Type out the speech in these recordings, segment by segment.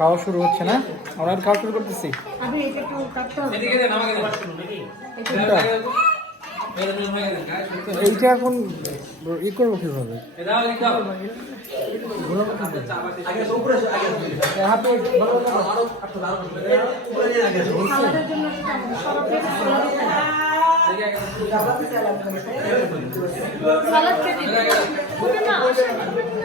খাওয়া শুরু হচ্ছে না? আমরা খাওয়া শুরু করতেছি। এইটা এখন ই করব কীভাবে? হাতে সালাদের জন্য সবার প্লেটে সালাদ না,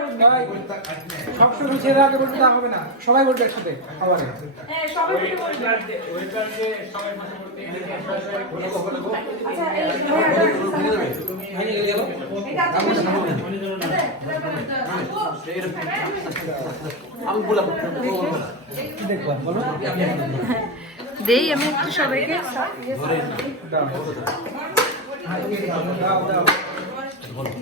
বসবে। সবসময় ছেড়ে আগে বলতে তা হবে না। সবাই বলবে একসাথে খাবারে হ্যাঁ, সবাই মিলে বসবে। আচ্ছা, এই দেখবা বলো দেই আমি একটু সবাইকে। সালাদ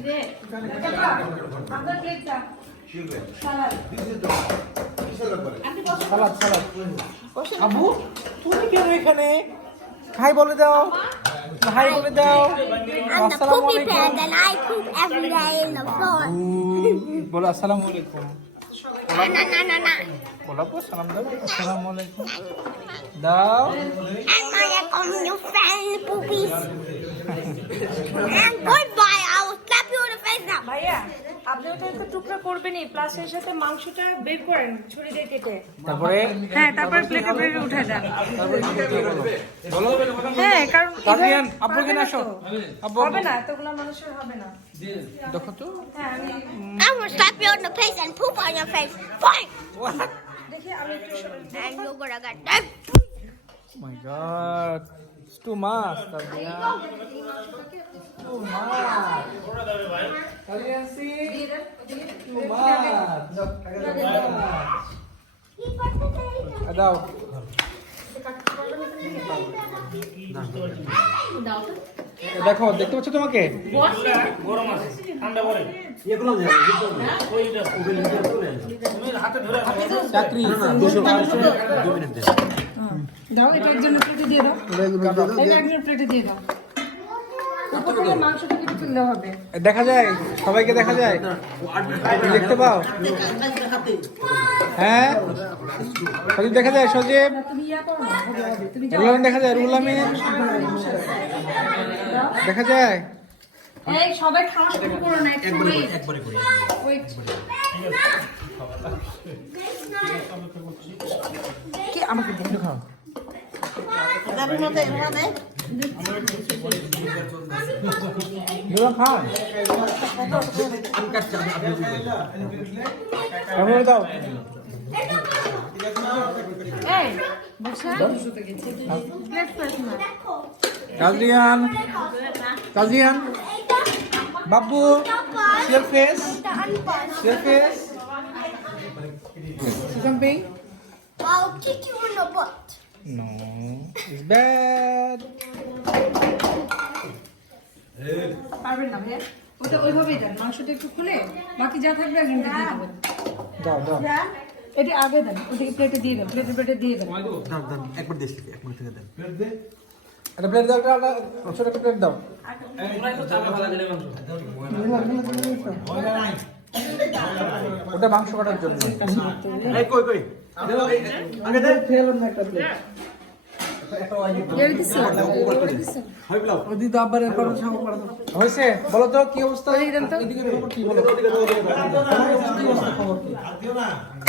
সালাদ সালাদ। আবু তুমি কেন এখানে? হাই বলে দাও। হাই বলে দাও। I'm আসসালামু আলাইকুম. বলো আসসালামু আলাইকুম। Na na na na na. বলো আপু সালাম দাও। আসসালামু আলাইকুম। দাও। And I am ভাইয়া আপনি ওটা একটু টুকরো করবেনই প্লাস এর সাথে মাংসটা বের করেন ছুরি দিয়ে কেটে। তারপরে? হ্যাঁ তারপর প্লেটে বের উঠে দেন হ্যাঁ কারণ তাবিয়ান এভাবে কেন না আসো। হবে না এতগুলো মানুষের হবে না। দেখো তো। হ্যাঁ আমি I will slap you in the face and poop on your face. Fine. দেখি আমি একটু And you're gonna get that. My God it's too much তাবিয়ান টু দাও দেখো দেখতে পাচ্ছ তোমাকে? চাকরি। দাও এটা একজনের প্লেটে দিয়ে দাও। এটা একজনের প্লেটে দিয়ে দাও উপর থেকে মাংসটা কেটে তুললে হবে দেখা যায় সবাইকে দেখা যায়। দেখতে পাও? হ্যাঁ? সজীব দেখা যায় সজীব? তুমি ইয়া করো না হবে হবে। তুমি যাও। রুলামিন দেখা যায় রুলামিন? দেখা যায়? সবাই খাওয়া শুরু করো না. কি আমাকে খাও? রুলাম খান এভাবে দাও এই বসা প্লেট ফার্স্ট না কাজিয়ান কাজিয়ান বাবু your face your face something I'll kick you in the butt. no it's bad পারবেন না ভাইয়া? ওটা ওইভাবেই দেন মাংসটা একটু খুলে বাকি যা থাকবে একজন দিয়ে দাও দাও। এটা আগে দেন প্লেটে দিয়ে দেন প্লেটে প্লেটে দিয়ে দেন। একবার দেশ থেকে এক মিনিট থেকে দেন। একটা প্লেট দাও একটা ছোট একটা প্লেট দাও। ওটা মাংস কাটার জন্য। কই কই? আগে দে। খেলাম একটা প্লেট। বিলাও হয়েছে। বলো তো কি অবস্থা?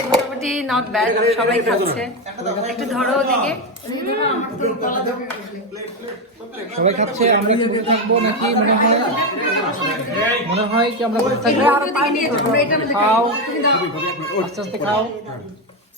মোটামুটি নট ব্যাড সবাই খাচ্ছে। একটু ধরো ওদিকে। সবাই খাচ্ছে আমরা কি থাকব নাকি? মনে হয় মনে হয় কি আমরা খাও। আস্তে আস্তে খাও।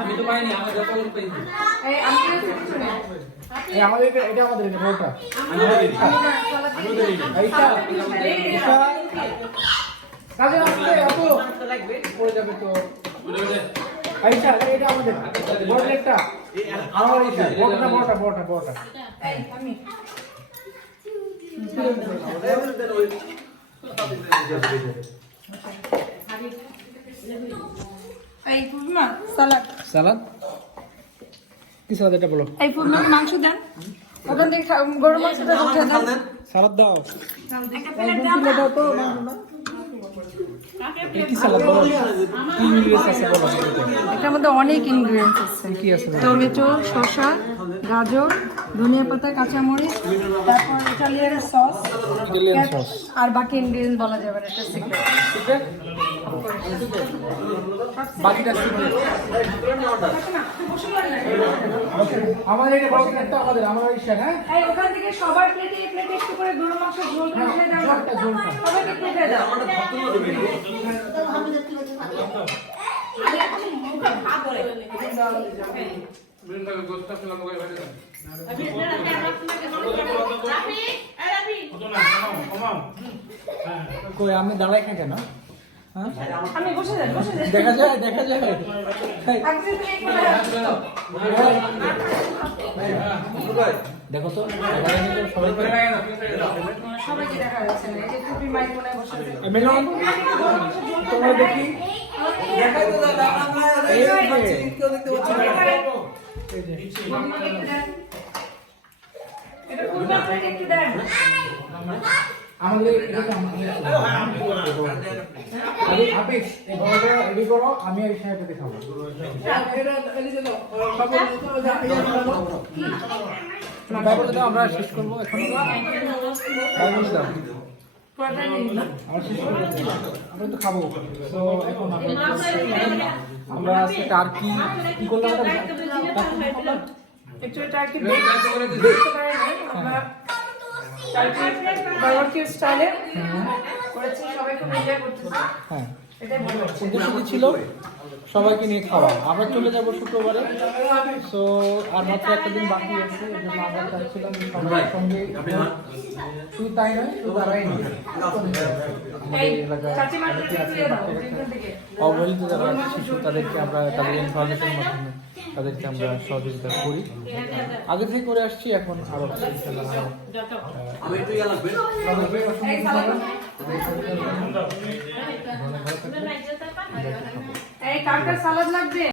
আমি তো পাইনি আমার আমি আমাদের এটা আমাদের এটা বড়টা এইটা এটা আমাদের বড় একটা আমার এইটা বড়টা বড়টা বড়টা বড়টা আমি। সালাদ। সালাদ? কি সালাদ এটা বলো? এই মাংস দেন। ওখান থেকে খা- গরুর মাংসটা উঠে দেন। সালাদ দাও। একটা প্লেট দাও। তো এই কি সালাদ আছে এটার মধ্যে অনেক ইনগ্রিডিয়েন্টস আছে। কি আছে টমেটো শসা গাজর ধনিয়া পাতা কাঁচামরিচ তারপর ইটালিয়ান সস ইটালিয়ান সস। আর বাকি ইনগ্রিডিয়েন্ট বলা যাবে না এটা সিক্রেট আছে বাকিটা সিক্রেট আমাদের এটা বড় একটা আমাদের আমার ঈশা হ্যাঁ? এই ওখান থেকে সবার প্লেটে এই প্লেটে একটু করে গরুর মাংস ঝোল করে খেয়ে দাও ঝোলটা, ঝোলটা। সবাইকে প্লেটে দাও। কই আমি দাঁড়াই খাই কেন? হ্যাঁ? আমি বসে যাই বসে যাই। দেখা যায় দেখা যায়। দেখো তো তো সবাইকে দেখা না এই যে টুপি মাইক এটা পুরো প্লেট একটু দেন। আমাদের আপিস এই রেডি করো আমি এই সাইডে দেখাবো তারপরে আমরা শেষ করব এখন আমরা তো খাব। তো এখন আমরা টার্কি। কি করলাম? টার্কি আমরা স্টাইলে করেছি সবাই খুব এনজয় করতেছে। হ্যাঁ। উদ্দেশ্য ছিল সবাইকে নিয়ে খাওয়া। আমরা চলে যাব শুক্রবারে। সো আর মাত্র একটা দিন বাকি আছে এই জন্য আমরা চাচ্ছিলাম সবার সঙ্গে। শুধু তাই নয় শুধু তারাই অবহেলিত যারা শিশু তাদেরকে আমরা তাদের ইনফরমেশনের মাধ্যমে তাদেরকে আমরা সহযোগিতা করি। আগে থেকে করে আসছি এখন আরও। এই কার কার সালাদ লাগবে?